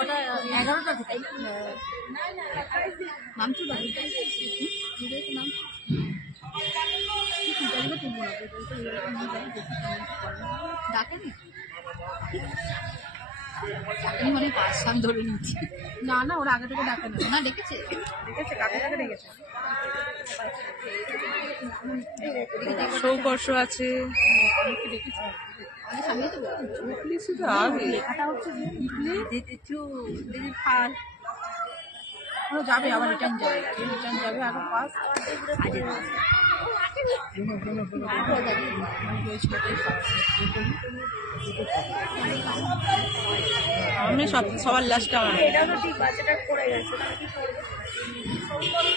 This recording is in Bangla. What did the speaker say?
ওটা 11টা থেকে নাম ছিল নাম ডাকেনি মানে পাঁচ সাল ধরে নিচ্ছি। না না ওরা আগে থেকে ডাকে না ডেকেছে কাকে কাকে ডেকেছে সৌকর্ষ আছে যাবে আবার রিটার্ন যাবে আরো পাস আমি সবার লাস্টে আমার এটাও তো ঠিক বাচ্চাটা পড়ে গেছে কি করবে